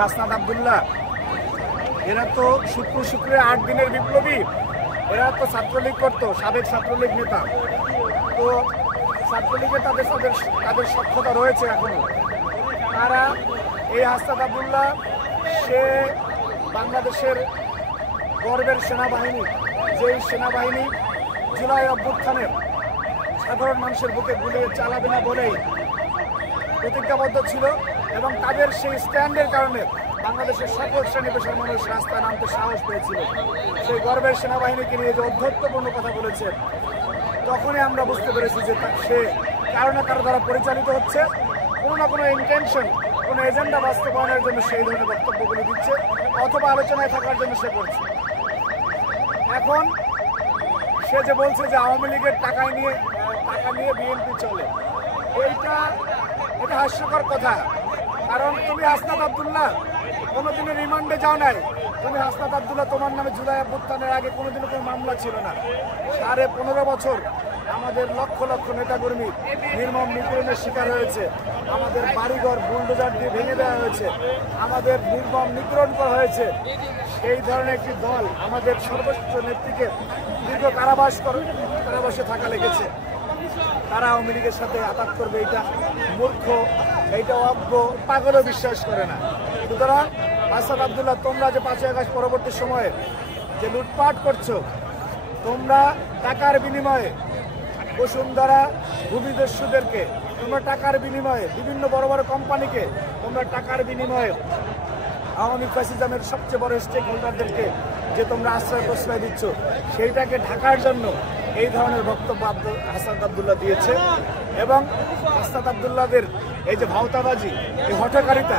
হাসনাত আব্দুল্লাহ এরা তো শুক্রে 8 দিনের বিপ্লবী। এরা তো ছাত্রলীগ করতো, সাবেক ছাত্রলীগ নেতা। তো ছাত্রলীগে তাদের সক্ষমতা রয়েছে এখনো। তারা এই হাসনাত আব্দুল্লাহ সে বাংলাদেশের গর্বের সেনাবাহিনী, যেই সেনাবাহিনী জুলাই অভ্যুত্থানের সাধারণ মানুষের বুকে গুলি চালাবে না বলেই প্রতিজ্ঞাবদ্ধ ছিল, এবং তাদের সেই স্ট্যান্ডের কারণে বাংলাদেশের সকল শ্রেণী পেশার মানুষ রাস্তায় নামতে সাহস পেয়েছিল। সেই গর্বের সেনাবাহিনীকে নিয়ে যে অধ্যত্বপূর্ণ কথা বলেছেন, তখনই আমরা বুঝতে পেরেছি যে সে কারো না কারো দ্বারা পরিচালিত হচ্ছে, কোনো না কোনো ইন্টেনশন, কোনো এজেন্ডা বাস্তবায়নের জন্য সেই ধরনের বক্তব্যগুলি দিচ্ছে, অথবা আলোচনায় থাকার জন্য সে করছে। এখন সে যে বলছে যে আওয়ামী লীগের টাকা নিয়ে বিএনপি চলে, এটা হাস্যকর কথা। কারণ তুমি হাসনাত আব্দুল্লাহ কোনোদিনও রিমান্ডে যাও নাই। তুমি হাসনাত আব্দুল্লাহ, তোমার নামে জুলাই অভ্যুত্থানের আগে কোনোদিনও কোনো মামলা ছিল না। 15.5 বছর আমাদের লক্ষ লক্ষ নেতাকর্মী নির্মম নিপীড়নের শিকার হয়েছে। আমাদের বাড়িঘর বুলডোজার দিয়ে ভেঙে দেওয়া হয়েছে, আমাদের নির্মম নিপীড়ন করা হয়েছে। সেই ধরনের একটি দল আমাদের সর্বোচ্চ নেত্রীকে দীর্ঘ কারাবাসে থাকা লেগেছে। তারা আওয়ামী লীগের সাথে আঘাত করবে, এটা মূর্খ, এইটা অজ্ঞ, পাগলও বিশ্বাস করে না। সুতরাং হাসনাত আব্দুল্লাহ, তোমরা যে 5ই আগস্ট পরবর্তী সময়ে যে লুটপাট করছো, তোমরা টাকার বিনিময়ে বসুন্ধরা ভূমিদস্যুদেরকে, তোমরা টাকার বিনিময়ে বিভিন্ন বড় বড় কোম্পানিকে, তোমরা টাকার বিনিময়ে আওয়ামী ফ্যাসিজমের সবচেয়ে বড় স্টেক হোল্ডারদেরকে যে তোমরা আশ্রয় প্রশ্রয় দিচ্ছ, সেইটাকে ঢাকার জন্য এই ধরনের বক্তব্য হাসনাত আব্দুল্লাহ দিয়েছে। এবং হাসনাত আব্দুল্লাহদের এই যে ভাওতাবাজি, এই হঠকারিতা,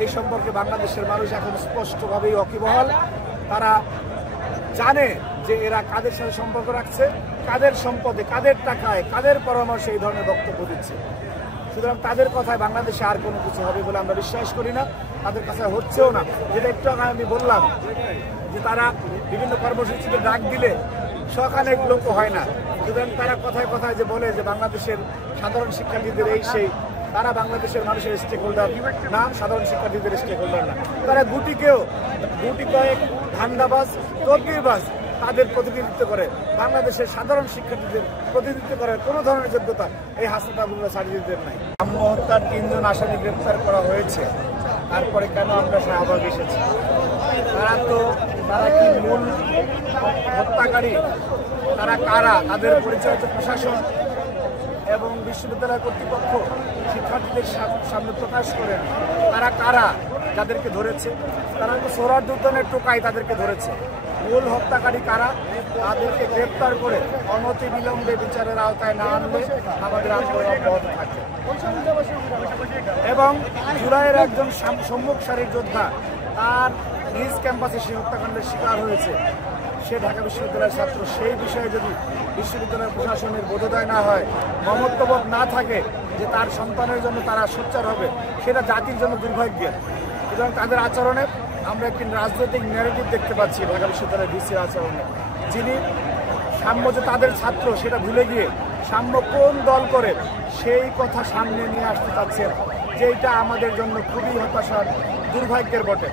এই সম্পর্কে বাংলাদেশের মানুষ এখন স্পষ্টভাবেই ওয়াকিবহাল। তারা জানে যে এরা কাদের সাথে সম্পর্ক রাখছে, কাদের সম্পদে, কাদের টাকায়, কাদের পরামর্শে এই ধরনের বক্তব্য দিচ্ছে। সুতরাং তাদের কথায় বাংলাদেশে আর কোনো কিছু হবে বলে আমরা বিশ্বাস করি না, তাদের কথায় হচ্ছেও না। যেটা একটু আগে আমি বললাম যে তারা বিভিন্ন কর্মসূচিতে ডাক দিলে সখানেক লোক হয় না। সুতরাং তারা কথায় কথায় যে বলে যে বাংলাদেশের সাধারণ শিক্ষার্থীদের এই সেই, তারা বাংলাদেশের মানুষের স্টেক হোল্ডার না, সাধারণ শিক্ষার্থীদের স্টেক হোল্ডার না। তারা গুটি কয়েক ধান্দাবাজ, তদবিরবাজ তাদের প্রতিনিধিত্ব করে। বাংলাদেশের সাধারণ শিক্ষার্থীদের প্রতিনিধিত্ব করার কোনো ধরনের যোগ্যতা এই হাসনাত আব্দুল্লাহ সারিদের নাই। আত্মহত্যার 3 জন আসামি গ্রেপ্তার করা হয়েছে, তারপরে কেন আমরা শাহবাগ এসেছি? তারা কি মূল হত্যাকারী? তারা কারা? তাদের পরিচয় তো প্রশাসন এবং বিশ্ববিদ্যালয় কর্তৃপক্ষ শিক্ষার্থীদের সামনে প্রকাশ করেন। তারা কারা যাদেরকে ধরেছে? তারা তো সোহরাওয়ার্দী টোকাই তাদেরকে ধরেছে। মূল হত্যাকারী কারা? তাদেরকে গ্রেপ্তার করে অনতি বিলম্বে বিচারের আওতায় না আনলে আমাদের আন্দোলন অব্যাহত থাকে। এবং জুলাইয়ের একজন সম্মুখ সারির যোদ্ধা, তার নিজ ক্যাম্পাসে সে হত্যাকাণ্ডের শিকার হয়েছে, সে ঢাকা বিশ্ববিদ্যালয়ের ছাত্র। সেই বিষয়ে যদি বিশ্ববিদ্যালয় প্রশাসনের বোধোদয় না হয়, মমত্ববোধ না থাকে যে তার সন্তানের জন্য তারা সোচ্চার হবে, সেটা জাতির জন্য দুর্ভাগ্যের। সুতরাং তাদের আচরণে আমরা একটি রাজনৈতিক ন্যারেটিভ দেখতে পাচ্ছি ঢাকা বিশ্ববিদ্যালয়ের ভিসির আচরণে, যিনি সাম্য যে তাদের ছাত্র সেটা ভুলে গিয়ে সাম্য কোন দল করে সেই কথা সামনে নিয়ে আসতে চাচ্ছেন, যেটা আমাদের জন্য খুবই হতাশার, দুর্ভাগ্যের বটে।